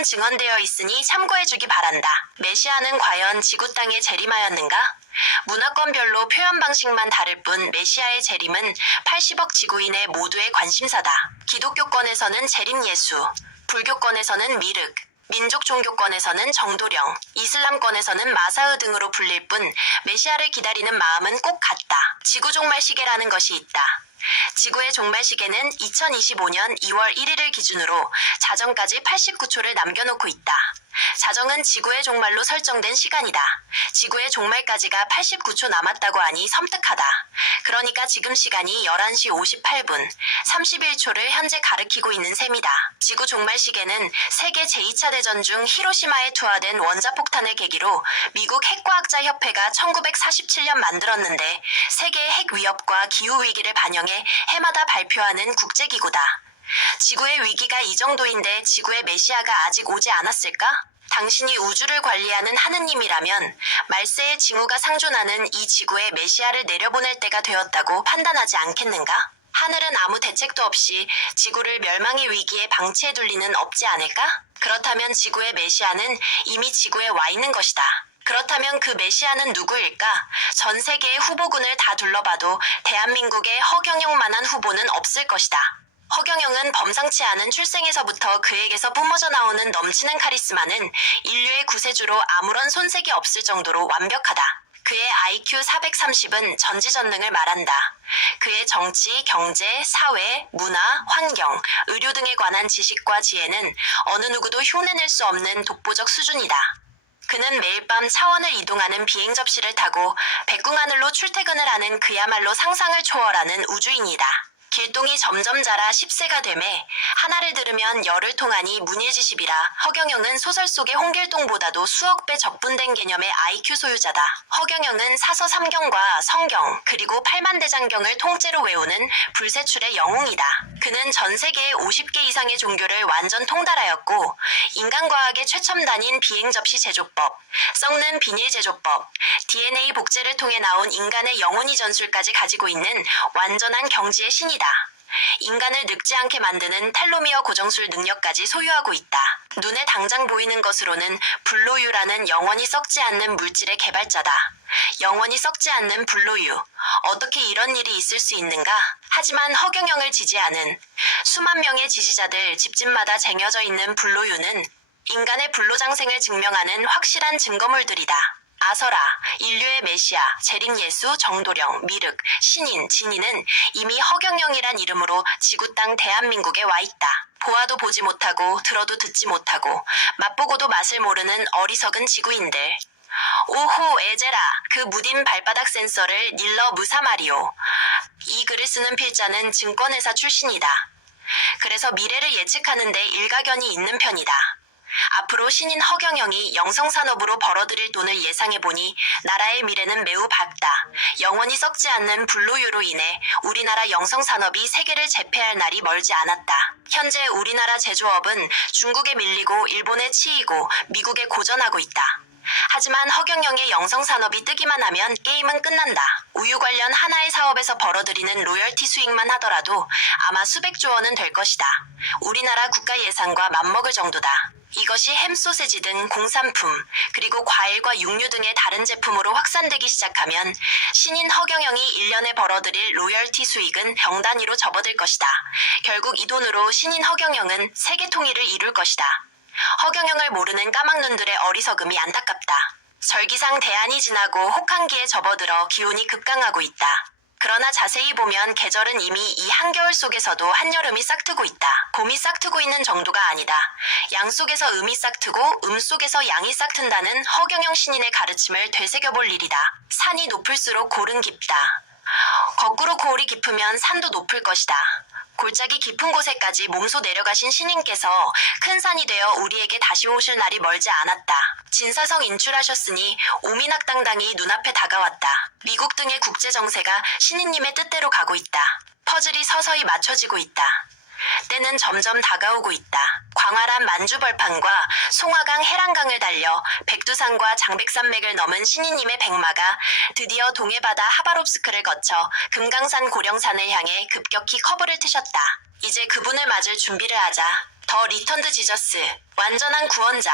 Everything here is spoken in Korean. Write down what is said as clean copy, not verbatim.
것처럼 증언되어 있으니 참고해주기 바란다. 메시아는 과연 지구 땅의 재림하였는가? 문화권별로 표현 방식만 다를 뿐 메시아의 재림은 80억 지구인의 모두의 관심사다. 기독교권에서는 재림 예수, 불교권에서는 미륵, 민족 종교권에서는 정도령, 이슬람권에서는 마사흐 등으로 불릴 뿐 메시아를 기다리는 마음은 꼭 같다. 지구 종말 시계라는 것이 있다. 지구의 종말 시계는 2025년 2월 1일을 기준으로 자정까지 89초를 남겨놓고 있다. 자정은 지구의 종말로 설정된 시간이다. 지구의 종말까지가 89초 남았다고 하니 섬뜩하다. 그러니까 지금 시간이 11시 58분 31초를 현재 가리키고 있는 셈이다. 지구 종말 시계는 세계 제2차 대전 중 히로시마에 투하된 원자폭탄을 계기로 미국 핵과학자 협회가 1947년 만들었는데 세계의 핵 위협과 기후 위기를 반영해 해마다 발표하는 국제기구다. 지구의 위기가 이 정도인데 지구의 메시아가 아직 오지 않았을까? 당신이 우주를 관리하는 하느님이라면 말세의 징후가 상존하는 이 지구에 메시아를 내려보낼 때가 되었다고 판단하지 않겠는가? 하늘은 아무 대책도 없이 지구를 멸망의 위기에 방치해둘 리는 없지 않을까? 그렇다면 지구의 메시아는 이미 지구에 와 있는 것이다. 그렇다면 그 메시아는 누구일까? 전 세계의 후보군을 다 둘러봐도 대한민국의 허경영만한 후보는 없을 것이다. 허경영은 범상치 않은 출생에서부터 그에게서 뿜어져 나오는 넘치는 카리스마는 인류의 구세주로 아무런 손색이 없을 정도로 완벽하다. 그의 IQ 430은 전지전능을 말한다. 그의 정치, 경제, 사회, 문화, 환경, 의료 등에 관한 지식과 지혜는 어느 누구도 흉내낼 수 없는 독보적 수준이다. 그는 매일 밤 차원을 이동하는 비행 접시를 타고 백궁하늘로 출퇴근을 하는 그야말로 상상을 초월하는 우주인이다. 길동이 점점 자라 10세가 되매 하나를 들으면 열을 통하니 문예지십이라 허경영은 소설 속의 홍길동보다도 수억 배 적분된 개념의 IQ 소유자다. 허경영은 사서 3경과 성경 그리고 8만대장경을 통째로 외우는 불세출의 영웅이다. 그는 전 세계의 50개 이상의 종교를 완전 통달하였고 인간과학의 최첨단인 비행 접시 제조법, 썩는 비닐 제조법, DNA 복제를 통해 나온 인간의 영혼이 전술까지 가지고 있는 완전한 경지의 신이다. 인간을 늙지 않게 만드는 텔로미어 고정술 능력까지 소유하고 있다. 눈에 당장 보이는 것으로는 불로유라는 영원히 썩지 않는 물질의 개발자다. 영원히 썩지 않는 불로유. 어떻게 이런 일이 있을 수 있는가? 하지만 허경영을 지지하는 수만 명의 지지자들 집집마다 쟁여져 있는 불로유는 인간의 불로장생을 증명하는 확실한 증거물들이다. 아서라, 인류의 메시아, 재림예수, 정도령, 미륵, 신인, 진인은 이미 허경영이란 이름으로 지구 땅 대한민국에 와 있다. 보아도 보지 못하고 들어도 듣지 못하고 맛보고도 맛을 모르는 어리석은 지구인들. 오호 에제라, 그 무딘 발바닥 센서를 닐러 무사마리오. 이 글을 쓰는 필자는 증권회사 출신이다. 그래서 미래를 예측하는데 일가견이 있는 편이다. 앞으로 신인 허경영이 영성산업으로 벌어들일 돈을 예상해보니 나라의 미래는 매우 밝다. 영원히 썩지 않는 불로유로 인해 우리나라 영성산업이 세계를 제패할 날이 멀지 않았다. 현재 우리나라 제조업은 중국에 밀리고 일본에 치이고 미국에 고전하고 있다. 하지만 허경영의 영성산업이 뜨기만 하면 게임은 끝난다. 우유 관련 하나의 사업에서 벌어들이는 로열티 수익만 하더라도 아마 수백조 원은 될 것이다. 우리나라 국가 예산과 맞먹을 정도다. 이것이 햄 소세지 등 공산품, 그리고 과일과 육류 등의 다른 제품으로 확산되기 시작하면 신인 허경영이 1년에 벌어들일 로열티 수익은 병 단위로 접어들 것이다. 결국 이 돈으로 신인 허경영은 세계 통일을 이룰 것이다. 허경영을 모르는 까막눈들의 어리석음이 안타깝다. 절기상 대안이 지나고 혹한기에 접어들어 기온이 급강하고 있다. 그러나 자세히 보면 계절은 이미 이 한겨울 속에서도 한여름이 싹트고 있다. 봄이 싹트고 있는 정도가 아니다. 양 속에서 음이 싹트고 음 속에서 양이 싹튼다는 허경영 신인의 가르침을 되새겨볼 일이다. 산이 높을수록 골은 깊다. 거꾸로 골이 깊으면 산도 높을 것이다. 골짜기 깊은 곳에까지 몸소 내려가신 신인께서 큰 산이 되어 우리에게 다시 오실 날이 멀지 않았다. 진사성 인출하셨으니 오미낙당당이 눈앞에 다가왔다. 미국 등의 국제정세가 신인님의 뜻대로 가고 있다. 퍼즐이 서서히 맞춰지고 있다. 때는 점점 다가오고 있다. 광활한 만주벌판과 송화강 해랑강을 달려 백두산과 장백산맥을 넘은 신이님의 백마가 드디어 동해바다 하바롭스크를 거쳐 금강산 고령산을 향해 급격히 커브를 트셨다. 이제 그분을 맞을 준비를 하자. 더 리턴드 지저스, 완전한 구원자.